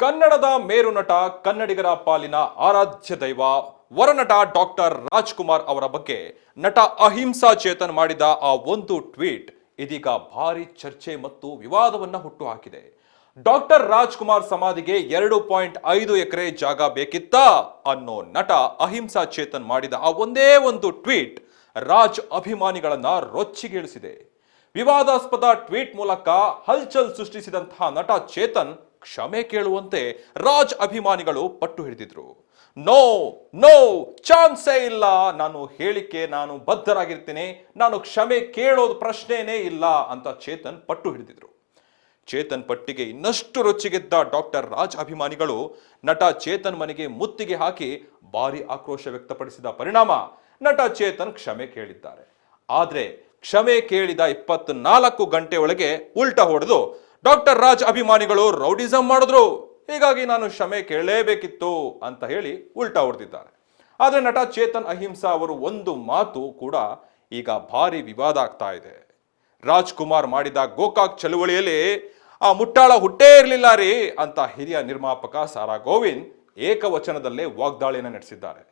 ಕನ್ನಡದ ಮೇರುನಟ ಕನ್ನಡಿಗರ ಪಾಲಿನ ಆರಾಧ್ಯ ದೈವ ವರನಟ ಡಾಕ್ಟರ್ ರಾಜ್ಕುಮಾರ್ ಅವರ ಬಗ್ಗೆ ನಟ ಅಹಿಂಸಾ ಚೇತನ್ ಮಾಡಿದ ಆ ಒಂದು ಟ್ವೀಟ್ ಇದೀಗ ಭಾರಿ ಚರ್ಚೆ ಮತ್ತು ವಿವಾದವನ್ನ ಹುಟ್ಟುಹಾಕಿದೆ. ಡಾಕ್ಟರ್ ರಾಜ್ಕುಮಾರ್ ಸಮಾಧಿಗೆ 2.5 ಎಕರೆ ಜಾಗ ಬೇಕಿತ್ತಾ ಅನ್ನೋ ನಟ ಅಹಿಂಸಾ ಚೇತನ್ ಮಾಡಿದ ಆ ಒಂದೇ ಒಂದು ಟ್ವೀಟ್ ರಾಜ್ ಅಭಿಮಾನಿಗಳನ್ನ ರೊಚ್ಚಿಗೇಳಿಸಿದೆ. ವಿವಾದಾಸ್ಪದ ಟ್ವೀಟ್ ಮೂಲಕ ಹಲ್ಚಲ್ ಸೃಷ್ಟಿಸಿದಂತಹ ನಟ ಚೇತನ್ ಕ್ಷಮೆ ಕೇಳುವಂತೆ ರಾಜ್ ಅಭಿಮಾನಿಗಳು ಪಟ್ಟು ಹಿಡಿದಿದ್ರು. ನೋ ನೋ ಚಾನ್ಸೇ ಇಲ್ಲ, ನಾನು ಬದ್ಧರಾಗಿರ್ತೀನಿ, ನಾನು ಕ್ಷಮೆ ಕೇಳೋದು ಪ್ರಶ್ನೆನೇ ಇಲ್ಲ ಅಂತ ಚೇತನ್ ಪಟ್ಟು ಹಿಡಿದಿದ್ರು. ಚೇತನ್ ಪಟ್ಟಿಗೆ ಇನ್ನಷ್ಟು ರೊಚ್ಚಿಗೆದ್ದ ಡಾಕ್ಟರ್ ರಾಜ್ ಅಭಿಮಾನಿಗಳು ನಟ ಚೇತನ್ ಮನೆಗೆ ಮುತ್ತಿಗೆ ಹಾಕಿ ಭಾರಿ ಆಕ್ರೋಶ ವ್ಯಕ್ತಪಡಿಸಿದ ಪರಿಣಾಮ ನಟ ಚೇತನ್ ಕ್ಷಮೆ ಕೇಳಿದ್ದಾರೆ. ಆದ್ರೆ ಕ್ಷಮೆ ಕೇಳಿದ 24 ಗಂಟೆ ಒಳಗೆ ಉಲ್ಟಾ ಹೊಡೆದು ಡಾಕ್ಟರ್ ರಾಜ್ ಅಭಿಮಾನಿಗಳು ರೌಡಿಸಂ ಮಾಡಿದ್ರು, ಹೀಗಾಗಿ ನಾನು ಕ್ಷಮೆ ಕೇಳಲೇಬೇಕಿತ್ತು ಅಂತ ಹೇಳಿ ಉಲ್ಟಾ ಹೊಡೆದಿದ್ದಾರೆ. ಆದ್ರೆ ನಟ ಚೇತನ್ ಅಹಿಂಸಾ ಅವರು ಒಂದು ಮಾತು ಕೂಡ ಈಗ ಭಾರಿ ವಿವಾದ ಆಗ್ತಾ ಇದೆ. ರಾಜ್ಕುಮಾರ್ ಮಾಡಿದ ಗೋಕಾಕ್ ಚಳುವಳಿಯಲ್ಲಿ ಆ ಮುಟ್ಟಾಳ ಹುಟ್ಟೇ ಇರಲಿಲ್ಲ ರೀ ಅಂತ ಹಿರಿಯ ನಿರ್ಮಾಪಕ ಸಾರಾ ಗೋವಿಂದ್ ಏಕವಚನದಲ್ಲೇ ವಾಗ್ದಾಳಿಯನ್ನು ನಡೆಸಿದ್ದಾರೆ.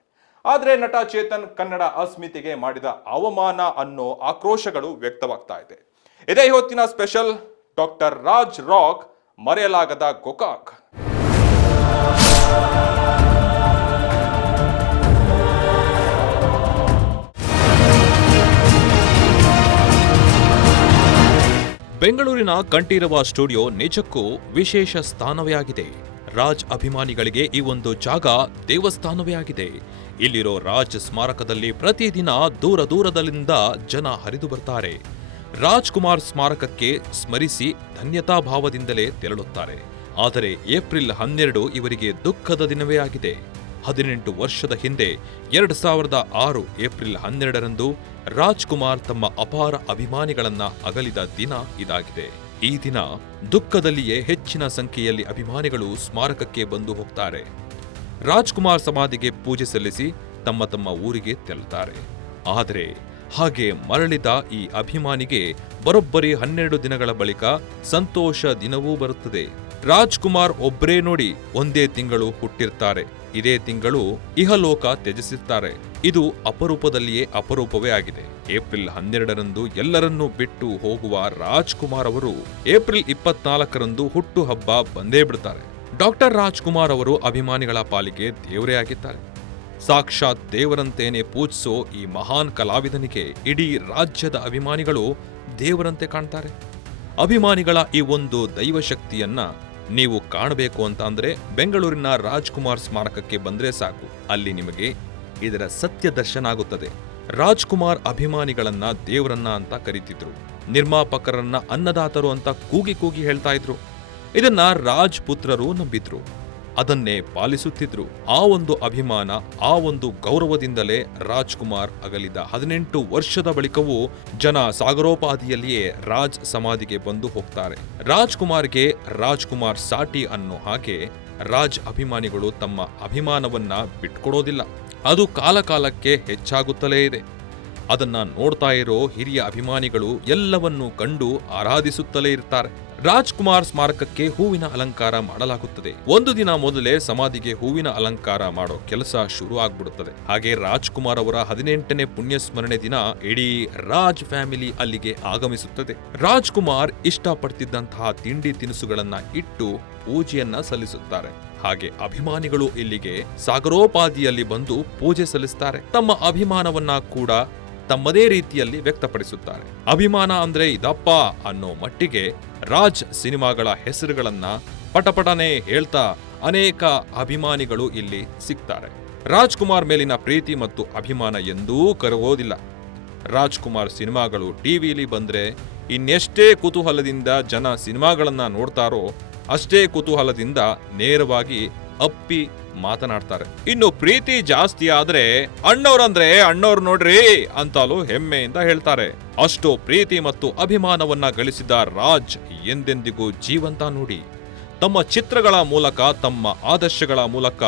ಆದ್ರೆ ನಟ ಚೇತನ್ ಕನ್ನಡ ಅಸ್ಮಿತೆಗೆ ಮಾಡಿದ ಅವಮಾನ ಅನ್ನೋ ಆಕ್ರೋಶಗಳು ವ್ಯಕ್ತವಾಗ್ತಾ ಇದೆ. ಇದೇ ಹೊತ್ತಿನ ಸ್ಪೆಷಲ್ ಡಾಕ್ಟರ್ ರಾಜ್ ರಾಕ್ ಮರೆಯಲಾಗದ ಗೋಕಾಕ್. ಬೆಂಗಳೂರಿನ ಕಂಠೀರವ ಸ್ಟುಡಿಯೋ ನಿಜಕ್ಕೂ ವಿಶೇಷ ಸ್ಥಾನವೇ ಆಗಿದೆ. ರಾಜ್ ಅಭಿಮಾನಿಗಳಿಗೆ ಈ ಒಂದು ಜಾಗ ದೇವಸ್ಥಾನವೇ ಆಗಿದೆ. ಇಲ್ಲಿರೋ ರಾಜ್ ಸ್ಮಾರಕದಲ್ಲಿ ಪ್ರತಿದಿನ ದೂರದಿಂದ ಜನ ಹರಿದು ಬರ್ತಾರೆ. ರಾಜ್ಕುಮಾರ್ ಸ್ಮಾರಕಕ್ಕೆ ಸ್ಮರಿಸಿ ಧನ್ಯತಾ ಭಾವದಿಂದಲೇ ತೆರಳುತ್ತಾರೆ. ಆದರೆ ಏಪ್ರಿಲ್ 12 ಇವರಿಗೆ ದುಃಖದ ದಿನವೇ ಆಗಿದೆ. 18 ವರ್ಷದ ಹಿಂದೆ 2006 ಏಪ್ರಿಲ್ 12ರಂದು ರಾಜ್ಕುಮಾರ್ ತಮ್ಮ ಅಪಾರ ಅಭಿಮಾನಿಗಳನ್ನ ಅಗಲಿದ ದಿನ ಇದಾಗಿದೆ. ಈ ದಿನ ದುಃಖದಲ್ಲಿಯೇ ಹೆಚ್ಚಿನ ಸಂಖ್ಯೆಯಲ್ಲಿ ಅಭಿಮಾನಿಗಳು ಸ್ಮಾರಕಕ್ಕೆ ಬಂದು ಹೋಗ್ತಾರೆ. ರಾಜ್ಕುಮಾರ್ ಸಮಾಧಿಗೆ ಪೂಜೆ ಸಲ್ಲಿಸಿ ತಮ್ಮ ಊರಿಗೆ ತೆರಳುತ್ತಾರೆ. ಆದರೆ ಹಾಗೆ ಮರಳಿದ ಈ ಅಭಿಮಾನಿಗೆ ಬರೋಬ್ಬರಿ 12 ದಿನಗಳ ಬಳಿಕ ಸಂತೋಷ ದಿನವೂ ಬರುತ್ತದೆ. ರಾಜ್ಕುಮಾರ್ ಒಬ್ಬರೇ ನೋಡಿ ಒಂದೇ ತಿಂಗಳು ಹುಟ್ಟಿರ್ತಾರೆ. ಇದೇ ತಿಂಗಳು ಇಹಲೋಕ ತ್ಯಜಿಸಿರ್ತಾರೆ. ಇದು ಅಪರೂಪದಲ್ಲಿಯೇ ಅಪರೂಪವೇ ಆಗಿದೆ. ಏಪ್ರಿಲ್ 12ರಂದು ಎಲ್ಲರನ್ನೂ ಬಿಟ್ಟು ಹೋಗುವ ರಾಜ್ಕುಮಾರ್ ಅವರು ಏಪ್ರಿಲ್ 24ರಂದು ಹುಟ್ಟು ಹಬ್ಬ ಬಂದೇ ಬಿಡ್ತಾರೆ. ಡಾಕ್ಟರ್ ರಾಜ್ಕುಮಾರ್ ಅವರು ಅಭಿಮಾನಿಗಳ ಪಾಲಿಗೆ ದೇವರೇ ಆಗಿದ್ದಾರೆ. ಸಾಕ್ಷಾತ್ ದೇವರಂತೇನೆ ಪೂಜಿಸೋ ಈ ಮಹಾನ್ ಕಲಾವಿದನಿಗೆ ಇಡೀ ರಾಜ್ಯದ ಅಭಿಮಾನಿಗಳು ದೇವರಂತೆ ಕಾಣ್ತಾರೆ. ಅಭಿಮಾನಿಗಳ ಈ ಒಂದು ದೈವಶಕ್ತಿಯನ್ನ ನೀವು ಕಾಣಬೇಕು ಅಂತ ಅಂದ್ರೆ ಬೆಂಗಳೂರಿನ ರಾಜ್ಕುಮಾರ್ ಸ್ಮಾರಕಕ್ಕೆ ಬಂದ್ರೆ ಸಾಕು. ಅಲ್ಲಿ ನಿಮಗೆ ಇದರ ಸತ್ಯ ದರ್ಶನ ಆಗುತ್ತದೆ. ರಾಜ್ಕುಮಾರ್ ಅಭಿಮಾನಿಗಳನ್ನ ದೇವರನ್ನ ಅಂತ ಕರೀತಿದ್ರು. ನಿರ್ಮಾಪಕರನ್ನ ಅನ್ನದಾತರು ಅಂತ ಕೂಗಿ ಹೇಳ್ತಾ ಇದ್ರು. ಇದನ್ನ ರಾಜ್ ಪುತ್ರರು ನಂಬಿದ್ರು, ಅದನ್ನೇ ಪಾಲಿಸುತ್ತಿದ್ರು. ಆ ಒಂದು ಅಭಿಮಾನ, ಆ ಒಂದು ಗೌರವದಿಂದಲೇ ರಾಜ್ಕುಮಾರ್ ಅಗಲಿದ 18 ವರ್ಷದ ಬಳಿಕವೂ ಜನ ಸಾಗರೋಪಾದಿಯಲ್ಲಿಯೇ ರಾಜ್ ಸಮಾಧಿಗೆ ಬಂದು ಹೋಗ್ತಾರೆ. ರಾಜ್ಕುಮಾರ್ಗೆ ರಾಜ್ಕುಮಾರ್ ಸಾಟಿ ಅನ್ನೋ ಹಾಗೆ ರಾಜ್ ಅಭಿಮಾನಿಗಳು ತಮ್ಮ ಅಭಿಮಾನವನ್ನ ಬಿಟ್ಕೊಡೋದಿಲ್ಲ. ಅದು ಕಾಲಕಾಲಕ್ಕೆ ಹೆಚ್ಚಾಗುತ್ತಲೇ ಇದೆ. ಅದನ್ನ ನೋಡ್ತಾ ಇರೋ ಹಿರಿಯ ಅಭಿಮಾನಿಗಳು ಎಲ್ಲವನ್ನೂ ಕಂಡು ಆರಾಧಿಸುತ್ತಲೇ ಇರ್ತಾರೆ. ರಾಜ್ಕುಮಾರ್ ಸ್ಮಾರಕಕ್ಕೆ ಹೂವಿನ ಅಲಂಕಾರ ಮಾಡಲಾಗುತ್ತದೆ. ಒಂದು ದಿನ ಮೊದಲೇ ಸಮಾಧಿಗೆ ಹೂವಿನ ಅಲಂಕಾರ ಮಾಡೋ ಕೆಲಸ ಶುರು ಆಗ್ಬಿಡುತ್ತದೆ. ಹಾಗೆ ರಾಜ್ಕುಮಾರ್ ಅವರ 18ನೇ ಪುಣ್ಯಸ್ಮರಣೆ ದಿನ ಇಡೀ ರಾಜ್ ಫ್ಯಾಮಿಲಿ ಅಲ್ಲಿಗೆ ಆಗಮಿಸುತ್ತದೆ. ರಾಜ್ಕುಮಾರ್ ಇಷ್ಟಪಡ್ತಿದ್ದಂತಹ ತಿಂಡಿ ತಿನಿಸುಗಳನ್ನ ಇಟ್ಟು ಪೂಜೆಯನ್ನ ಸಲ್ಲಿಸುತ್ತಾರೆ. ಹಾಗೆ ಅಭಿಮಾನಿಗಳು ಇಲ್ಲಿಗೆ ಸಾಗರೋಪಾದಿಯಲ್ಲಿ ಬಂದು ಪೂಜೆ ಸಲ್ಲಿಸುತ್ತಾರೆ. ತಮ್ಮ ಅಭಿಮಾನವನ್ನ ಕೂಡ ತಮ್ಮದೇ ರೀತಿಯಲ್ಲಿ ವ್ಯಕ್ತಪಡಿಸುತ್ತಾರೆ. ಅಭಿಮಾನ ಅಂದ್ರೆ ಇದಪ್ಪ ಅನ್ನೋ ಮಟ್ಟಿಗೆ ರಾಜ್ ಸಿನಿಮಾಗಳ ಹೆಸರುಗಳನ್ನ ಪಟಪಟನೆ ಹೇಳ್ತಾ ಅನೇಕ ಅಭಿಮಾನಿಗಳು ಇಲ್ಲಿ ಸಿಗ್ತಾರೆ. ರಾಜ್ಕುಮಾರ್ ಮೇಲಿನ ಪ್ರೀತಿ ಮತ್ತು ಅಭಿಮಾನ ಎಂದೂ ಕರಗೋದಿಲ್ಲ. ರಾಜ್ಕುಮಾರ್ ಸಿನಿಮಾಗಳು ಟಿವಿಲಿ ಬಂದ್ರೆ ಇನ್ನೆಷ್ಟೇ ಕುತೂಹಲದಿಂದ ಜನ ಸಿನಿಮಾಗಳನ್ನ ನೋಡ್ತಾರೋ ಅಷ್ಟೇ ಕುತೂಹಲದಿಂದ ನೇರವಾಗಿ ಅಪ್ಪಿ ಮಾತನಾಡ್ತಾರೆ. ಇನ್ನು ಪ್ರೀತಿ ಜಾಸ್ತಿ ಆದ್ರೆ ಅಣ್ಣವ್ರು ನೋಡ್ರಿ ಅಂತಾಲೂ ಹೆಮ್ಮೆಯಿಂದ ಹೇಳ್ತಾರೆ. ಅಷ್ಟು ಪ್ರೀತಿ ಮತ್ತು ಅಭಿಮಾನವನ್ನ ಗಳಿಸಿದ ರಾಜ್ ಎಂದೆಂದಿಗೂ ಜೀವಂತ ನೋಡಿ. ತಮ್ಮ ಚಿತ್ರಗಳ ಮೂಲಕ, ತಮ್ಮ ಆದರ್ಶಗಳ ಮೂಲಕ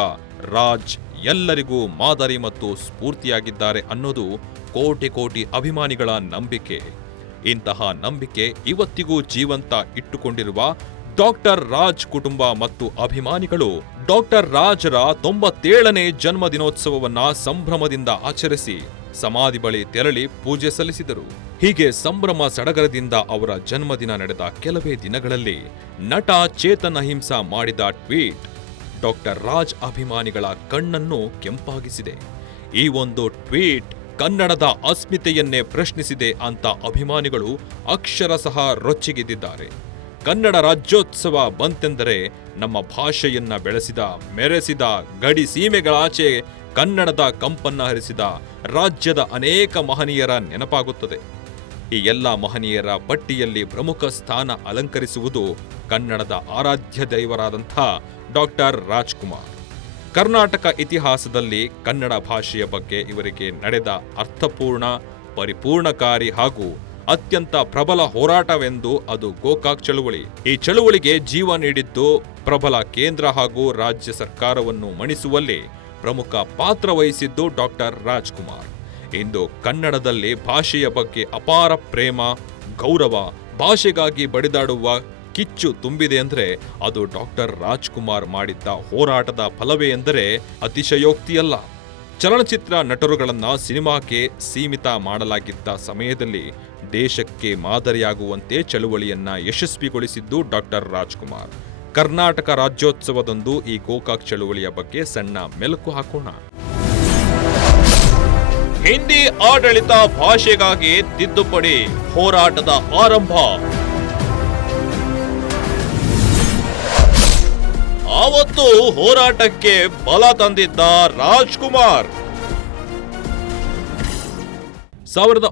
ರಾಜ್ ಎಲ್ಲರಿಗೂ ಮಾದರಿ ಮತ್ತು ಸ್ಫೂರ್ತಿಯಾಗಿದ್ದಾರೆ ಅನ್ನೋದು ಕೋಟಿ ಅಭಿಮಾನಿಗಳ ನಂಬಿಕೆ. ಇಂತಹ ನಂಬಿಕೆ ಇವತ್ತಿಗೂ ಜೀವಂತ ಇಟ್ಟುಕೊಂಡಿರುವ ಡಾಕ್ಟರ್ ರಾಜ್ ಕುಟುಂಬ ಮತ್ತು ಅಭಿಮಾನಿಗಳು ಡಾಕ್ಟರ್ ರಾಜ್ರ 97ನೇ ಜನ್ಮದಿನೋತ್ಸವವನ್ನ ಸಂಭ್ರಮದಿಂದ ಆಚರಿಸಿ ಸಮಾಧಿ ಬಳಿ ತೆರಳಿ ಪೂಜೆ ಸಲ್ಲಿಸಿದರು. ಹೀಗೆ ಸಂಭ್ರಮ ಸಡಗರದಿಂದ ಅವರ ಜನ್ಮದಿನ ನಡೆದ ಕೆಲವೇ ದಿನಗಳಲ್ಲಿ ನಟ ಚೇತನ್ ಅಹಿಂಸಾ ಮಾಡಿದ ಟ್ವೀಟ್ ಡಾಕ್ಟರ್ ರಾಜ್ ಅಭಿಮಾನಿಗಳ ಕಣ್ಣನ್ನು ಕೆಂಪಾಗಿಸಿದೆ. ಈ ಒಂದು ಟ್ವೀಟ್ ಕನ್ನಡದ ಅಸ್ಮಿತೆಯನ್ನೇ ಪ್ರಶ್ನಿಸಿದೆ ಅಂತ ಅಭಿಮಾನಿಗಳು ಅಕ್ಷರಶಃ ರೊಚ್ಚಿಗೆದ್ದಿದ್ದಾರೆ. ಕನ್ನಡ ರಾಜ್ಯೋತ್ಸವ ಬಂತೆಂದರೆ ನಮ್ಮ ಭಾಷೆಯನ್ನ ಬೆಳೆಸಿದ, ಮೆರೆಸಿದ, ಗಡಿ ಸೀಮೆಗಳಾಚೆ ಕನ್ನಡದ ಕಂಪನ್ನ ಹರಿಸಿದ ರಾಜ್ಯದ ಅನೇಕ ಮಹನೀಯರ ನೆನಪಾಗುತ್ತದೆ. ಈ ಎಲ್ಲ ಮಹನೀಯರ ಪಟ್ಟಿಯಲ್ಲಿ ಪ್ರಮುಖ ಸ್ಥಾನ ಅಲಂಕರಿಸುವುದು ಕನ್ನಡದ ಆರಾಧ್ಯ ದೈವರಾದಂಥ ಡಾಕ್ಟರ್ ರಾಜ್ಕುಮಾರ್. ಕರ್ನಾಟಕ ಇತಿಹಾಸದಲ್ಲಿ ಕನ್ನಡ ಭಾಷೆಯ ಬಗ್ಗೆ ಇವರಿಗೆ ನಡೆದ ಅರ್ಥಪೂರ್ಣ, ಪರಿಪೂರ್ಣಕಾರಿ ಹಾಗೂ ಅತ್ಯಂತ ಪ್ರಬಲ ಹೋರಾಟವೆಂದು ಅದು ಗೋಕಾಕ್ ಚಳುವಳಿ. ಈ ಚಳುವಳಿಗೆ ಜೀವ ನೀಡಿದ್ದು ಪ್ರಬಲ ಕೇಂದ್ರ ಹಾಗೂ ರಾಜ್ಯ ಸರ್ಕಾರವನ್ನು ಮಣಿಸುವಲ್ಲಿ ಪ್ರಮುಖ ಪಾತ್ರ ವಹಿಸಿದ್ದು ಡಾಕ್ಟರ್ ರಾಜ್ಕುಮಾರ್. ಇಂದು ಕನ್ನಡದಲ್ಲಿ ಭಾಷೆಯ ಬಗ್ಗೆ ಅಪಾರ ಪ್ರೇಮ, ಗೌರವ, ಭಾಷೆಗಾಗಿ ಬಡಿದಾಡುವ ಕಿಚ್ಚು ತುಂಬಿದೆ ಅಂದರೆ ಅದು ಡಾಕ್ಟರ್ ರಾಜ್ಕುಮಾರ್ ಮಾಡಿದ್ದ ಹೋರಾಟದ ಫಲವೇ ಎಂದರೆ ಅತಿಶಯೋಕ್ತಿಯಲ್ಲ. ಚಲನಚಿತ್ರ ನಟರುಗಳನ್ನ ಸಿನಿಮಾಕ್ಕೆ ಸೀಮಿತ ಮಾಡಲಾಗಿದ್ದ ಸಮಯದಲ್ಲಿ ದೇಶಕ್ಕೆ ಮಾದರಿಯಾಗುವಂತೆ ಚಳುವಳಿಯನ್ನ ಯಶಸ್ವಿಗೊಳಿಸಿದ್ದು ಡಾಕ್ಟರ್ ರಾಜ್ಕುಮಾರ್. ಕರ್ನಾಟಕ ರಾಜ್ಯೋತ್ಸವದಂದು ಈ ಗೋಕಾಕ್ ಚಳುವಳಿಯ ಬಗ್ಗೆ ಸಣ್ಣ ಮೆಲುಕು ಹಾಕೋಣ. ಹಿಂದಿ ಆಡಳಿತ ಭಾಷೆಗಾಗಿ ತಿದ್ದುಪಡಿ ಹೋರಾಟದ ಆರಂಭ. ಆವತ್ತು ಹೋರಾಟಕ್ಕೆ ಬಲ ತಂದಿದ್ದ ರಾಜ್ಕುಮಾರ್.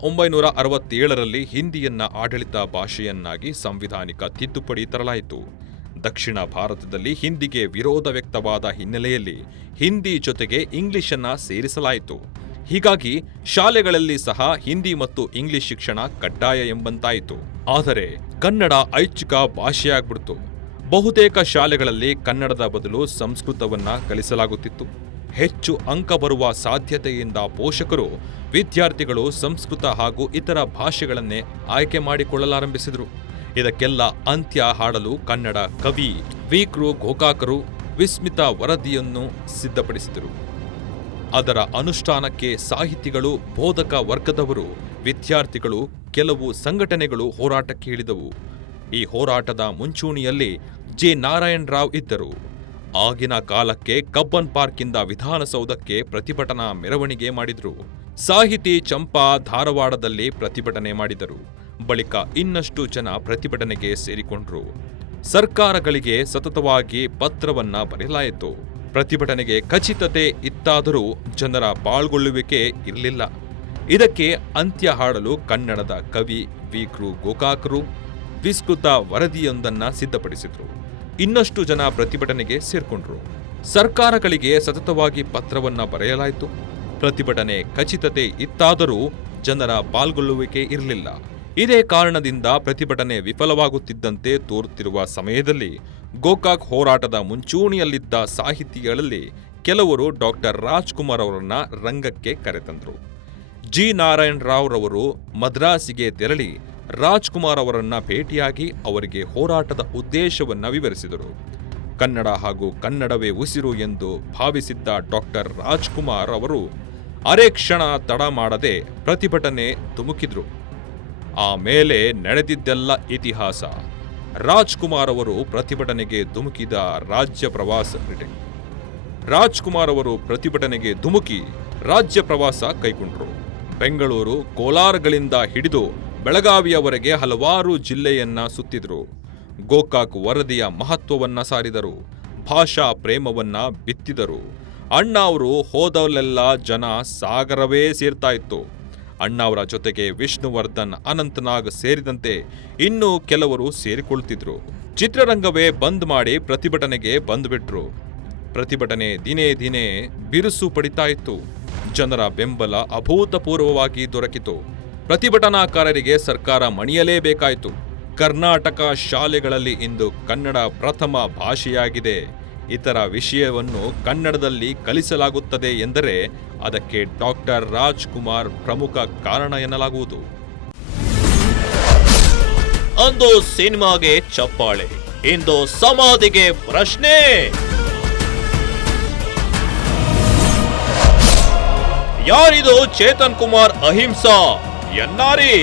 1967ರಲ್ಲಿ ಹಿಂದಿಯನ್ನ ಆಡಳಿತ ಭಾಷೆಯನ್ನಾಗಿ ಸಂವಿಧಾನಿಕ ತಿದ್ದುಪಡಿ ತರಲಾಯಿತು. ದಕ್ಷಿಣ ಭಾರತದಲ್ಲಿ ಹಿಂದಿಗೆ ವಿರೋಧ ವ್ಯಕ್ತವಾದ ಹಿನ್ನೆಲೆಯಲ್ಲಿ ಹಿಂದಿ ಜೊತೆಗೆ ಇಂಗ್ಲಿಷನ್ನ ಸೇರಿಸಲಾಯಿತು. ಹೀಗಾಗಿ ಶಾಲೆಗಳಲ್ಲಿ ಸಹ ಹಿಂದಿ ಮತ್ತು ಇಂಗ್ಲಿಷ್ ಶಿಕ್ಷಣ ಕಡ್ಡಾಯ ಎಂಬಂತಾಯಿತು. ಆದರೆ ಕನ್ನಡ ಐಚ್ಛಿಕ ಭಾಷೆಯಾಗ್ಬಿಡ್ತು. ಬಹುತೇಕ ಶಾಲೆಗಳಲ್ಲಿ ಕನ್ನಡದ ಬದಲು ಸಂಸ್ಕೃತವನ್ನ ಕಲಿಸಲಾಗುತ್ತಿತ್ತು. ಹೆಚ್ಚು ಅಂಕ ಬರುವ ಸಾಧ್ಯತೆಯಿಂದ ಪೋಷಕರು ವಿದ್ಯಾರ್ಥಿಗಳು ಸಂಸ್ಕೃತ ಹಾಗೂ ಇತರ ಭಾಷೆಗಳನ್ನೇ ಆಯ್ಕೆ ಮಾಡಿಕೊಳ್ಳಲಾರಂಭಿಸಿದರು. ಇದಕ್ಕೆಲ್ಲ ಅಂತ್ಯ ಹಾಡಲು ಕನ್ನಡ ಕವಿ ವಿ.ಕೃ. ಗೋಕಾಕರು ವಿಸ್ಮಿತ ವರದಿಯನ್ನು ಸಿದ್ಧಪಡಿಸಿದರು. ಅದರ ಅನುಷ್ಠಾನಕ್ಕೆ ಸಾಹಿತಿಗಳು, ಬೋಧಕ ವರ್ಗದವರು, ವಿದ್ಯಾರ್ಥಿಗಳು, ಕೆಲವು ಸಂಘಟನೆಗಳು ಹೋರಾಟಕ್ಕೆ ಇಳಿದವು. ಈ ಹೋರಾಟದ ಮುಂಚೂಣಿಯಲ್ಲಿ ಜೆ. ನಾರಾಯಣ್ ರಾವ್ ಇದ್ದರು. ಆಗಿನ ಕಾಲಕ್ಕೆ ಕಬ್ಬನ್ ಪಾರ್ಕಿಂದ ವಿಧಾನಸೌಧಕ್ಕೆ ಪ್ರತಿಭಟನಾ ಮೆರವಣಿಗೆ ಮಾಡಿದ್ರು. ಸಾಹಿತಿ ಚಂಪಾ ಧಾರವಾಡದಲ್ಲಿ ಪ್ರತಿಭಟನೆ ಮಾಡಿದರು. ಬಳಿಕ ಇನ್ನಷ್ಟು ಜನ ಪ್ರತಿಭಟನೆಗೆ ಸೇರಿಕೊಂಡ್ರು. ಸರ್ಕಾರಗಳಿಗೆ ಸತತವಾಗಿ ಪತ್ರವನ್ನ ಬರೆಯಲಾಯಿತು. ಪ್ರತಿಭಟನೆಗೆ ಖಚಿತತೆ ಇತ್ತಾದರೂ ಜನರ ಪಾಲ್ಗೊಳ್ಳುವಿಕೆ ಇರಲಿಲ್ಲ. ಇದಕ್ಕೆ ಅಂತ್ಯ ಹಾಡಲು ಕನ್ನಡದ ಕವಿ ವಿ.ಕೃ. ಗೋಕಾಕರು ವಿಸ್ತೃತ ವರದಿಯೊಂದನ್ನ ಸಿದ್ಧಪಡಿಸಿದ್ರು. ಇನ್ನಷ್ಟು ಜನ ಪ್ರತಿಭಟನೆಗೆ ಸೇರ್ಕೊಂಡ್ರು. ಸರ್ಕಾರಗಳಿಗೆ ಸತತವಾಗಿ ಪತ್ರವನ್ನ ಬರೆಯಲಾಯಿತು. ಪ್ರತಿಭಟನೆ ಖಚಿತತೆ ಇತ್ತಾದರೂ ಜನರ ಪಾಲ್ಗೊಳ್ಳುವಿಕೆ ಇರಲಿಲ್ಲ. ಇದೇ ಕಾರಣದಿಂದ ಪ್ರತಿಭಟನೆ ವಿಫಲವಾಗುತ್ತಿದ್ದಂತೆ ತೋರುತ್ತಿರುವ ಸಮಯದಲ್ಲಿ ಗೋಕಾಕ್ ಹೋರಾಟದ ಮುಂಚೂಣಿಯಲ್ಲಿದ್ದ ಸಾಹಿತಿಗಳಲ್ಲಿ ಕೆಲವರು ಡಾಕ್ಟರ್ ರಾಜ್ಕುಮಾರ್ ಅವರನ್ನ ರಂಗಕ್ಕೆ ಕರೆತಂದರು. ಜಿ. ನಾರಾಯಣ್ ರಾವ್ ರವರು ಮದ್ರಾಸಿಗೆ ತೆರಳಿ ರಾಜ್ಕುಮಾರ್ ಅವರನ್ನ ಭೇಟಿಯಾಗಿ ಅವರಿಗೆ ಹೋರಾಟದ ಉದ್ದೇಶವನ್ನ ವಿವರಿಸಿದರು. ಕನ್ನಡ ಹಾಗೂ ಕನ್ನಡವೇ ಉಸಿರು ಎಂದು ಭಾವಿಸಿದ್ದ ಡಾಕ್ಟರ್ ರಾಜ್ಕುಮಾರ್ ಅವರು ಅರೆ ಕ್ಷಣ ತಡ ಮಾಡದೆ ಪ್ರತಿಭಟನೆ ಧುಮುಕಿದ್ರು. ಆಮೇಲೆ ನಡೆದಿದ್ದೆಲ್ಲ ಇತಿಹಾಸ. ರಾಜ್ಕುಮಾರ್ ಅವರು ಪ್ರತಿಭಟನೆಗೆ ಧುಮುಕಿದ ರಾಜ್ಯ ಪ್ರವಾಸ ಕೈಗೊಂಡರು. ಬೆಂಗಳೂರು, ಕೋಲಾರಗಳಿಂದ ಹಿಡಿದು ಬೆಳಗಾವಿಯವರೆಗೆ ಹಲವಾರು ಜಿಲ್ಲೆಯನ್ನ ಸುತ್ತಿದ್ರು. ಗೋಕಾಕ್ ವರದಿಯ ಮಹತ್ವವನ್ನ ಸಾರಿದರು. ಭಾಷಾ ಪ್ರೇಮವನ್ನ ಬಿತ್ತಿದರು. ಅಣ್ಣ ಅವರು ಹೋದಲ್ಲೆಲ್ಲ ಜನ ಸಾಗರವೇ ಸೇರ್ತಾ ಇತ್ತು. ಅಣ್ಣಾವರ ಜೊತೆಗೆ ವಿಷ್ಣುವರ್ಧನ್, ಅನಂತನಾಗ್ ಸೇರಿದಂತೆ ಇನ್ನೂ ಕೆಲವರು ಸೇರಿಕೊಳ್ತಿದ್ರು. ಚಿತ್ರರಂಗವೇ ಬಂದ್ ಮಾಡಿ ಪ್ರತಿಭಟನೆಗೆ ಬಂದ್ಬಿಟ್ರು. ಪ್ರತಿಭಟನೆ ದಿನೇ ದಿನೇ ಬಿರುಸು ಪಡಿತಾ ಇತ್ತು. ಜನರ ಬೆಂಬಲ ಅಭೂತಪೂರ್ವವಾಗಿ ದೊರಕಿತು. ಪ್ರತಿಭಟನಾಕಾರರಿಗೆ ಸರ್ಕಾರ ಮಣಿಯಲೇಬೇಕಾಯಿತು. ಕರ್ನಾಟಕ ಶಾಲೆಗಳಲ್ಲಿ ಇಂದು ಕನ್ನಡ ಪ್ರಥಮ ಭಾಷೆಯಾಗಿದೆ. ಇತರ ವಿಷಯವನ್ನು ಕನ್ನಡದಲ್ಲಿ ಕಲಿಸಲಾಗುತ್ತದೆ ಎಂದರೆ ಅದಕ್ಕೆ ಡಾಕ್ಟರ್ ರಾಜ್ಕುಮಾರ್ ಪ್ರಮುಖ ಕಾರಣ ಎನ್ನಲಾಗುವುದು. ಅಂದು ಸಿನಿಮಾಗೆ ಚಪ್ಪಾಳೆ. ಇಂದು ಸಮಾಧಿಗೆ ಪ್ರಶ್ನೆ. ಯಾರಿದು ಚೇತನ್ ಕುಮಾರ್ ಅಹಿಂಸಾ ಎನ್ನಾರಿ?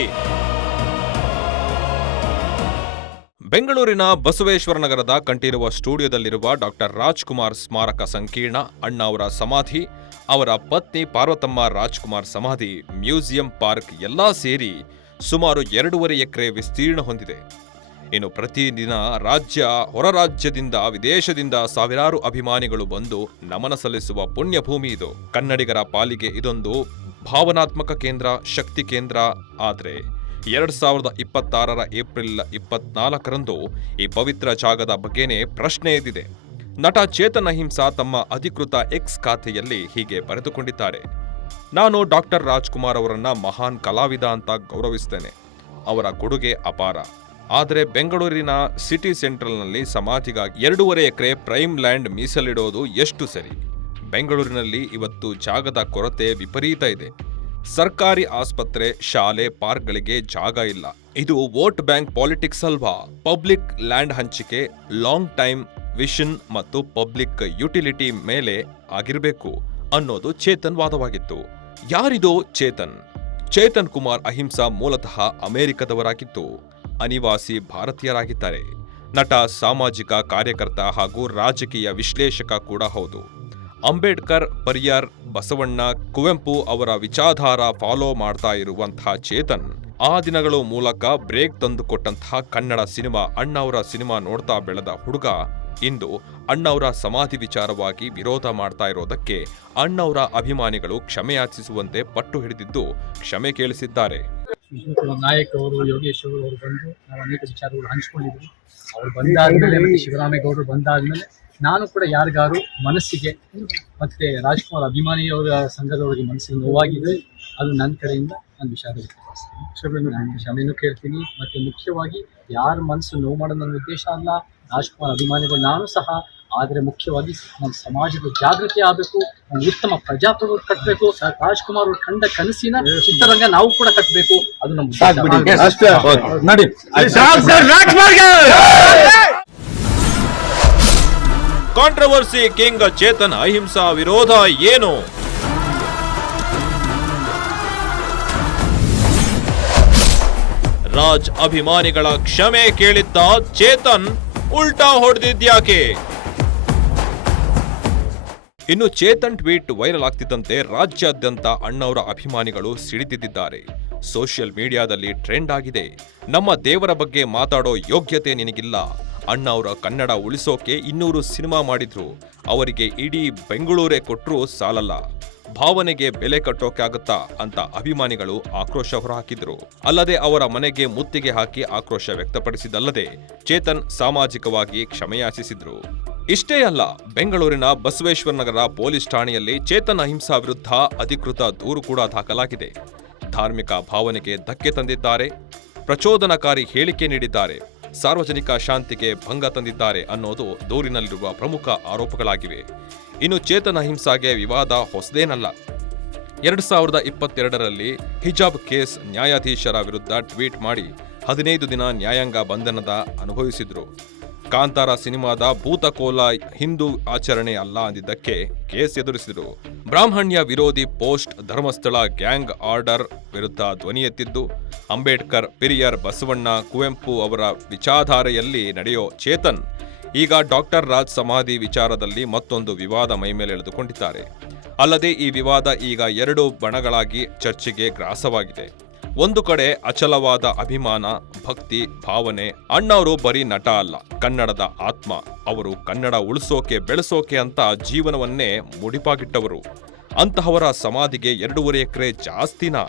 ಬೆಂಗಳೂರಿನ ಬಸವೇಶ್ವರ ನಗರದ ಕಂಠೀರವ ಸ್ಟುಡಿಯೋದಲ್ಲಿರುವ ಡಾಕ್ಟರ್ ರಾಜ್ಕುಮಾರ್ ಸ್ಮಾರಕ ಸಂಕೀರ್ಣ, ಅಣ್ಣಾವರ ಸಮಾಧಿ, ಅವರ ಪತ್ನಿ ಪಾರ್ವತಮ್ಮ ರಾಜ್ಕುಮಾರ್ ಸಮಾಧಿ, ಮ್ಯೂಸಿಯಂ, ಪಾರ್ಕ್ ಎಲ್ಲಾ ಸೇರಿ ಸುಮಾರು 2.5 ಎಕರೆ ವಿಸ್ತೀರ್ಣ ಹೊಂದಿದೆ. ಇನ್ನು ಪ್ರತಿದಿನ ರಾಜ್ಯ, ಹೊರ ರಾಜ್ಯದಿಂದ, ವಿದೇಶದಿಂದ ಸಾವಿರಾರು ಅಭಿಮಾನಿಗಳು ಬಂದು ನಮನ ಸಲ್ಲಿಸುವ ಪುಣ್ಯಭೂಮಿ ಇದು. ಕನ್ನಡಿಗರ ಪಾಲಿಗೆ ಇದೊಂದು ಭಾವನಾತ್ಮಕ ಕೇಂದ್ರ, ಶಕ್ತಿ ಕೇಂದ್ರ. ಆದರೆ 2026ರ ಏಪ್ರಿಲ್ 24ರಂದು ಈ ಪವಿತ್ರ ಜಾಗದ ಬಗ್ಗೆನೇ ಪ್ರಶ್ನೆ ಎದ್ದಿದೆ. ನಟ ಚೇತನ್ ಅಹಿಂಸಾ ತಮ್ಮ ಅಧಿಕೃತ ಎಕ್ಸ್ ಖಾತೆಯಲ್ಲಿ ಹೀಗೆ ಬರೆದುಕೊಂಡಿದ್ದಾರೆ: ನಾನು ಡಾಕ್ಟರ್ ರಾಜ್ಕುಮಾರ್ ಅವರನ್ನ ಮಹಾನ್ ಕಲಾವಿದ ಅಂತ ಗೌರವಿಸ್ತೇನೆ. ಅವರ ಕೊಡುಗೆ ಅಪಾರ. ಆದರೆ ಬೆಂಗಳೂರಿನ ಸಿಟಿ ಸೆಂಟ್ರಲ್ನಲ್ಲಿ ಸಮಾಧಿಗಾಗಿ 2.5 ಎಕರೆ ಪ್ರೈಮ್ ಲ್ಯಾಂಡ್ ಮೀಸಲಿಡೋದು ಎಷ್ಟು ಸರಿ? ಬೆಂಗಳೂರಿನಲ್ಲಿ ಇವತ್ತು ಜಾಗದ ಕೊರತೆ ವಿಪರೀತ ಇದೆ. ಸರ್ಕಾರಿ ಆಸ್ಪತ್ರೆ, ಶಾಲೆ, ಪಾರ್ಕ್ಗಳಿಗೆ ಜಾಗ ಇಲ್ಲ. ಇದು ವೋಟ್ ಬ್ಯಾಂಕ್ ಪಾಲಿಟಿಕ್ಸ್ ಅಲ್ವಾ? ಪಬ್ಲಿಕ್ ಲ್ಯಾಂಡ್ ಹಂಚಿಕೆ ಲಾಂಗ್ ಟೈಮ್ ವಿಷನ್ ಮತ್ತು ಪಬ್ಲಿಕ್ ಯುಟಿಲಿಟಿ ಮೇಲೆ ಆಗಿರಬೇಕು ಅನ್ನೋದು ಚೇತನ್ ವಾದವಾಗಿತ್ತು. ಯಾರಿದು ಚೇತನ್? ಚೇತನ್ ಕುಮಾರ್ ಅಹಿಂಸಾ ಮೂಲತಃ ಅಮೆರಿಕದವರಾಗಿದ್ದು ಅನಿವಾಸಿ ಭಾರತೀಯರಾಗಿದ್ದಾರೆ. ನಟ, ಸಾಮಾಜಿಕ ಕಾರ್ಯಕರ್ತ ಹಾಗೂ ರಾಜಕೀಯ ವಿಶ್ಲೇಷಕ ಕೂಡ ಹೌದು. ಅಂಬೇಡ್ಕರ್, ಪರಿಯಾರ್, ಬಸವಣ್ಣ, ಕುವೆಂಪು ಅವರ ವಿಚಾರಧಾರ ಫಾಲೋ ಮಾಡ್ತಾ ಇರುವಂತಹ ಚೇತನ್ ಆ ದಿನಗಳ ಮೂಲಕ ಬ್ರೇಕ್ ತಂದುಕೊಟ್ಟಂತಹ ಕನ್ನಡ ಸಿನಿಮಾ ಅಣ್ಣಾವರ ಸಿನಿಮಾ ನೋಡ್ತಾ ಬೆಳೆದ ಹುಡುಗ ಇಂದು ಅಣ್ಣಾವರ ಸಮಾಧಿ ವಿಚಾರವಾಗಿ ವಿರೋಧ ಮಾಡ್ತಾ ಇರೋದಕ್ಕೆ ಅಣ್ಣಾವರ ಅಭಿಮಾನಿಗಳು ಕ್ಷಮೆಯಾಚಿಸುವಂತೆ ಪಟ್ಟು ಹಿಡಿದಿದ್ದು ಕ್ಷಮೆ ಕೇಳಿಸಿದ್ದಾರೆ. ನಾಯಕ್ ಅವರು, ಯೋಗೇಶ್ ಅವರು ಬಂದು ನಾವು ಅನೇಕ ವಿಚಾರಗಳು ಹಂಚ್ಕೊಂಡಿದ್ವಿ. ಅವ್ರು ಬಂದಾದ್ಮೇಲೆ ಮತ್ತೆ ಶಿವರಾಮೇಗೌಡರು ಬಂದಾದ್ಮೇಲೆ ನಾನು ಕೂಡ ಯಾರಿಗಾರು ಮನಸ್ಸಿಗೆ ಮತ್ತೆ ರಾಜ್ಕುಮಾರ್ ಅಭಿಮಾನಿಯವರ ಸಂಘದವರಿಗೆ ಮನಸ್ಸಿಗೆ ನೋವಾಗಿದೆ, ಅದು ನನ್ನ ಕಡೆಯಿಂದ ನಾನು ವಿಚಾರ ವ್ಯಕ್ತಪಡಿಸ್ತೀನಿ. ನಾನು ಕ್ಷಮೆನೂ ಕೇಳ್ತೀನಿ. ಮತ್ತೆ ಮುಖ್ಯವಾಗಿ ಯಾರ ಮನಸ್ಸು ನೋವು ಮಾಡೋದು ನನ್ನ ಉದ್ದೇಶ ಅಲ್ಲ. ರಾಜ್ಕುಮಾರ್ ಅಭಿಮಾನಿಗಳು ನಾನು ಸಹ. ಆದರೆ ಮುಖ್ಯವಾಗಿ ನಮ್ಮ ಸಮಾಜದ ಜಾಗೃತಿ ಆಗಬೇಕು, ಉತ್ತಮ ಪ್ರಜಾಪ್ರಭುತ್ವ ಕಟ್ಟಬೇಕು. ರಾಜ್ಕುಮಾರ್ ಅವರು ಕಂಡ ಕನಸಿನ ಚಿತ್ರರಂಗ ನಾವು ಕೂಡ ಕಟ್ಟಬೇಕು. ಅದು ನಮ್ಮ ಕಾಂಟ್ರವರ್ಸಿ ಕಿಂಗ್ ಚೇತನ್ ಅಹಿಂಸಾ ವಿರೋಧ ಏನು? ರಾಜ್ ಅಭಿಮಾನಿಗಳ ಕ್ಷಮೆ ಕೇಳಿದ್ದ ಚೇತನ್ ಉಲ್ಟಾ ಹೊಡೆದಿದ್ಯಾಕೆ? ಇನ್ನು ಚೇತನ್ ಟ್ವೀಟ್ ವೈರಲ್ ಆಗ್ತಿದ್ದಂತೆ ರಾಜ್ಯಾದ್ಯಂತ ಅಣ್ಣಾವರ ಅಭಿಮಾನಿಗಳು ಸಿಡಿದಿದ್ದಾರೆ. ಸೋಷಿಯಲ್ ಮೀಡಿಯಾದಲ್ಲಿ ಟ್ರೆಂಡ್ ಆಗಿದೆ. ನಮ್ಮ ದೇವರ ಬಗ್ಗೆ ಮಾತಾಡೋ ಯೋಗ್ಯತೆ ನಿನಗಿಲ್ಲ. ಅಣ್ಣಾವರ ಕನ್ನಡ ಉಳಿಸೋಕೆ 200 ಸಿನಿಮಾ ಮಾಡಿದ್ರು. ಅವರಿಗೆ ಇಡೀ ಬೆಂಗಳೂರೇ ಕೊಟ್ರೂ ಸಾಲಲ್ಲ. ಭಾವನೆಗೆ ಬೆಲೆ ಕಟ್ಟೋಕಾಗುತ್ತಾ ಅಂತ ಅಭಿಮಾನಿಗಳು ಆಕ್ರೋಶ ಹೊರಹಾಕಿದ್ರು. ಅಲ್ಲದೆ ಅವರ ಮನೆಗೆ ಮುತ್ತಿಗೆ ಹಾಕಿ ಆಕ್ರೋಶ ವ್ಯಕ್ತಪಡಿಸಿದಲ್ಲದೆ ಚೇತನ್ ಸಾಮಾಜಿಕವಾಗಿ ಕ್ಷಮೆಯಾಚಿಸಿದ್ರು. ಇಷ್ಟೇ ಅಲ್ಲ, ಬೆಂಗಳೂರಿನ ಬಸವೇಶ್ವರ ನಗರ ಪೊಲೀಸ್ ಠಾಣೆಯಲ್ಲಿ ಚೇತನ್ ಅಹಿಂಸಾ ವಿರುದ್ಧ ಅಧಿಕೃತ ದೂರು ಕೂಡ ದಾಖಲಾಗಿದೆ. ಧಾರ್ಮಿಕ ಭಾವನೆಗೆ ಧಕ್ಕೆ ತಂದಿದ್ದಾರೆ, ಪ್ರಚೋದನಕಾರಿ ಹೇಳಿಕೆ ನೀಡಿದ್ದಾರೆ, ಸಾರ್ವಜನಿಕ ಶಾಂತಿಗೆ ಭಂಗ ತಂದಿದ್ದಾರೆ ಅನ್ನೋದು ದೂರಿನಲ್ಲಿರುವ ಪ್ರಮುಖ ಆರೋಪಗಳಾಗಿವೆ. ಇನ್ನು ಚೇತನ್ ಅಹಿಂಸಾಗೆ ವಿವಾದ ಹೊಸದೇನಲ್ಲ. 2022ರಲ್ಲಿ ಹಿಜಾಬ್ ಕೇಸ್ ನ್ಯಾಯಾಧೀಶರ ವಿರುದ್ಧ ಟ್ವೀಟ್ ಮಾಡಿ 15 ದಿನ ನ್ಯಾಯಾಂಗ ಬಂಧನದ ಅನುಭವಿಸಿದ್ರು. ಕಾಂತಾರ ಸಿನಿಮಾದ ಭೂತಕೋಲ ಹಿಂದೂ ಆಚರಣೆ ಅಲ್ಲ ಅಂದಿದ್ದಕ್ಕೆ ಕೇಸ್ ಎದುರಿಸಿದರು. ಬ್ರಾಹ್ಮಣ್ಯ ವಿರೋಧಿ ಪೋಸ್ಟ್, ಧರ್ಮಸ್ಥಳ ಗ್ಯಾಂಗ್ ಆರ್ಡರ್ ವಿರುದ್ಧ ಧ್ವನಿ ಎತ್ತಿದ್ದು, ಅಂಬೇಡ್ಕರ್, ಪೆರಿಯಾರ್, ಬಸವಣ್ಣ, ಕುವೆಂಪು ಅವರ ವಿಚಾರಧಾರೆಯಲ್ಲಿ ನಡೆಯೋ ಚೇತನ್ ಈಗ ಡಾಕ್ಟರ್ ರಾಜ್ ಸಮಾಧಿ ವಿಚಾರದಲ್ಲಿ ಮತ್ತೊಂದು ವಿವಾದ ಮೈಮೇಲೆಳೆದುಕೊಂಡಿದ್ದಾರೆ. ಅಲ್ಲದೆ ಈ ವಿವಾದ ಈಗ 2 ಬಣಗಳಾಗಿ ಚರ್ಚೆಗೆ ಗ್ರಾಸವಾಗಿದೆ. ಒಂದು ಕಡೆ ಅಚಲವಾದ ಅಭಿಮಾನ, ಭಕ್ತಿ, ಭಾವನೆ. ಅಣ್ಣವರು ಬರೀ ನಟ ಅಲ್ಲ, ಕನ್ನಡದ ಆತ್ಮ. ಅವರು ಕನ್ನಡ ಉಳಿಸೋಕೆ, ಬೆಳೆಸೋಕೆ ಅಂತ ಜೀವನವನ್ನೇ ಮುಡಿಪಾಗಿಟ್ಟವರು. ಅಂತಹವರ ಸಮಾಧಿಗೆ 2.5 ಎಕರೆ ಜಾಸ್ತಿನಾ?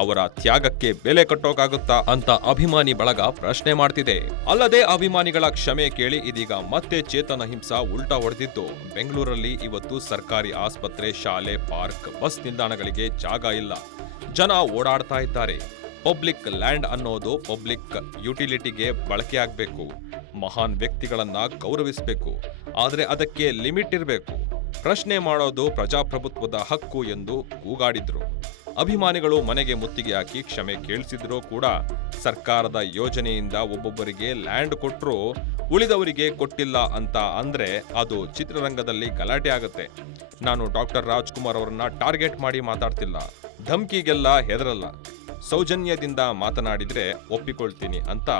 ಅವರ ತ್ಯಾಗಕ್ಕೆ ಬೆಲೆ ಕಟ್ಟೋಕಾಗುತ್ತಾ ಅಂತ ಅಭಿಮಾನಿ ಬಳಗ ಪ್ರಶ್ನೆ ಮಾಡ್ತಿದೆ. ಅಲ್ಲದೆ ಅಭಿಮಾನಿಗಳ ಕ್ಷಮೆ ಕೇಳಿ ಇದೀಗ ಮತ್ತೆ ಚೇತನ್ ಅಹಿಂಸಾ ಉಲ್ಟಾ ಹೊಡೆದಿದ್ದು, ಬೆಂಗಳೂರಲ್ಲಿ ಇವತ್ತು ಸರ್ಕಾರಿ ಆಸ್ಪತ್ರೆ, ಶಾಲೆ, ಪಾರ್ಕ್, ಬಸ್ ನಿಲ್ದಾಣಗಳಿಗೆ ಜಾಗ ಇಲ್ಲ. ಜನ ಓಡಾಡ್ತಾ ಇದ್ದಾರೆ. ಪಬ್ಲಿಕ್ ಲ್ಯಾಂಡ್ ಅನ್ನೋದು ಪಬ್ಲಿಕ್ ಯುಟಿಲಿಟಿಗೆ ಬಳಕೆಯಾಗಬೇಕು. ಮಹಾನ್ ವ್ಯಕ್ತಿಗಳನ್ನ ಗೌರವಿಸಬೇಕು. ಆದರೆ ಅದಕ್ಕೆ ಲಿಮಿಟ್ ಇರಬೇಕು. ಪ್ರಶ್ನೆ ಮಾಡೋದು ಪ್ರಜಾಪ್ರಭುತ್ವದ ಹಕ್ಕು ಎಂದು ಕೂಗಾಡಿದ್ರು. ಅಭಿಮಾನಿಗಳು ಮನೆಗೆ ಮುತ್ತಿಗೆ ಹಾಕಿ ಕ್ಷಮೆ ಕೇಳಿಸಿದ್ರು ಕೂಡ. ಸರ್ಕಾರದ ಯೋಜನೆಯಿಂದ ಒಬ್ಬೊಬ್ಬರಿಗೆ ಲ್ಯಾಂಡ್ ಕೊಟ್ಟರು, ಉಳಿದವರಿಗೆ ಕೊಟ್ಟಿಲ್ಲ ಅಂತ ಅಂದ್ರೆ ಅದು ಚಿತ್ರರಂಗದಲ್ಲಿ ಗಲಾಟೆ ಆಗುತ್ತೆ. ನಾನು ಡಾಕ್ಟರ್ ರಾಜ್ಕುಮಾರ್ ಅವರನ್ನ ಟಾರ್ಗೆಟ್ ಮಾಡಿ ಮಾತಾಡ್ತಿಲ್ಲ, ಧಮ್ಕಿಗೆಲ್ಲ ಹೆದರಲ್ಲ, ಸೌಜನ್ಯದಿಂದ ಮಾತನಾಡಿದ್ರೆ ಒಪ್ಪಿಕೊಳ್ತೀನಿ ಅಂತ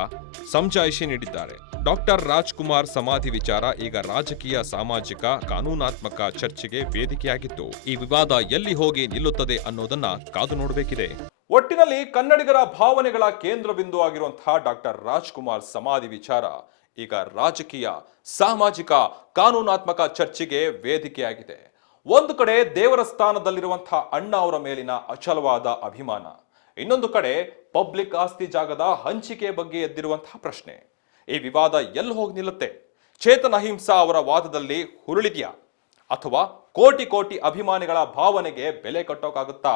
ಸಮಜಾಯಿಷಿ ನೀಡಿದ್ದಾರೆ. ಡಾಕ್ಟರ್ ರಾಜ್ಕುಮಾರ್ ಸಮಾಧಿ ವಿಚಾರ ಈಗ ರಾಜಕೀಯ, ಸಾಮಾಜಿಕ, ಕಾನೂನಾತ್ಮಕ ಚರ್ಚೆಗೆ ವೇದಿಕೆಯಾಗಿತ್ತು. ಈ ವಿವಾದ ಎಲ್ಲಿ ಹೋಗಿ ನಿಲ್ಲುತ್ತದೆ ಅನ್ನೋದನ್ನ ಕಾದು ನೋಡಬೇಕಿದೆ. ಒಟ್ಟಿನಲ್ಲಿ ಕನ್ನಡಿಗರ ಭಾವನೆಗಳ ಕೇಂದ್ರ ಬಿಂದು ಆಗಿರುವಂತಹ ಡಾಕ್ಟರ್ ರಾಜ್ಕುಮಾರ್ ಸಮಾಧಿ ವಿಚಾರ ಈಗ ರಾಜಕೀಯ, ಸಾಮಾಜಿಕ, ಕಾನೂನಾತ್ಮಕ ಚರ್ಚೆಗೆ ವೇದಿಕೆಯಾಗಿದೆ. ಒಂದು ಕಡೆ ದೇವರ ಸ್ಥಾನದಲ್ಲಿರುವಂತಹ ಅಣ್ಣ ಅವರ ಮೇಲಿನ ಅಚಲವಾದ ಅಭಿಮಾನ, ಇನ್ನೊಂದು ಕಡೆ ಪಬ್ಲಿಕ್ ಆಸ್ತಿ ಜಾಗದ ಹಂಚಿಕೆ ಬಗ್ಗೆ ಎದ್ದಿರುವಂತಹ ಪ್ರಶ್ನೆ. ಈ ವಿವಾದ ಎಲ್ಲಿ ಹೋಗಿ ನಿಲ್ಲುತ್ತೆ? ಚೇತನ್ ಅಹಿಂಸಾ ಅವರ ವಾದದಲ್ಲಿ ಹುರುಳಿದ್ಯಾ ಅಥವಾ ಕೋಟಿ ಕೋಟಿ ಅಭಿಮಾನಿಗಳ ಭಾವನೆಗೆ ಬೆಲೆ ಕಟ್ಟೋಕಾಗುತ್ತಾ?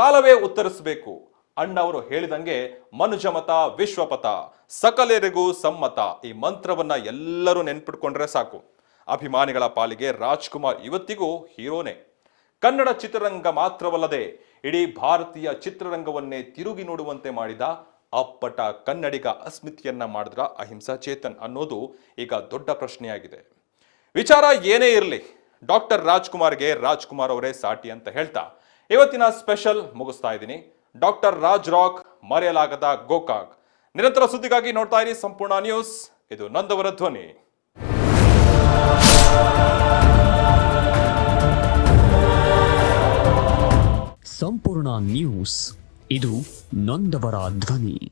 ಕಾಲವೇ ಉತ್ತರಿಸಬೇಕು. ಅಣ್ಣವರು ಹೇಳಿದಂಗೆ ಮನುಜಮತ ವಿಶ್ವಪಥ, ಸಕಲರಿಗೂ ಸಮ್ಮತ, ಈ ಮಂತ್ರವನ್ನ ಎಲ್ಲರೂ ನೆನ್ಪಿಟ್ಕೊಂಡ್ರೆ ಸಾಕು. ಅಭಿಮಾನಿಗಳ ಪಾಲಿಗೆ ರಾಜ್ಕುಮಾರ್ ಇವತ್ತಿಗೂ ಹೀರೋನೇ. ಕನ್ನಡ ಚಿತ್ರರಂಗ ಮಾತ್ರವಲ್ಲದೆ ಇಡೀ ಭಾರತೀಯ ಚಿತ್ರರಂಗವನ್ನೇ ತಿರುಗಿ ನೋಡುವಂತೆ ಮಾಡಿದ ಅಪ್ಪಟ ಕನ್ನಡಿಗ ಅಸ್ಮಿತೆಯನ್ನ ಮಾಡಿದ್ರ ಅಹಿಂಸಾ ಚೇತನ್ ಅನ್ನೋದು ಈಗ ದೊಡ್ಡ ಪ್ರಶ್ನೆಯಾಗಿದೆ. ವಿಚಾರ ಏನೇ ಇರಲಿ, ಡಾಕ್ಟರ್ ರಾಜ್ಕುಮಾರ್ಗೆ ರಾಜ್ಕುಮಾರ್ ಅವರೇ ಸಾಟಿ ಅಂತ ಹೇಳ್ತಾ ಇವತ್ತಿನ ಸ್ಪೆಷಲ್ ಮುಗಿಸ್ತಾ ಇದ್ದೀನಿ. ಡಾಕ್ಟರ್ ರಾಜ್ ರಾಕ್, ಮರೆಯಲಾಗದ ಗೋಕಾಕ್. ನಿರಂತರ ಸುದ್ದಿಗಾಗಿ ನೋಡ್ತಾ ಇರಿ ಸಂಪೂರ್ಣ ನ್ಯೂಸ್. ಇದು ನೊಂದವರ ಧ್ವನಿ. ಸಂಪೂರ್ಣ ನ್ಯೂಸ್, ಇದು ನೊಂದವರ ಧ್ವನಿ.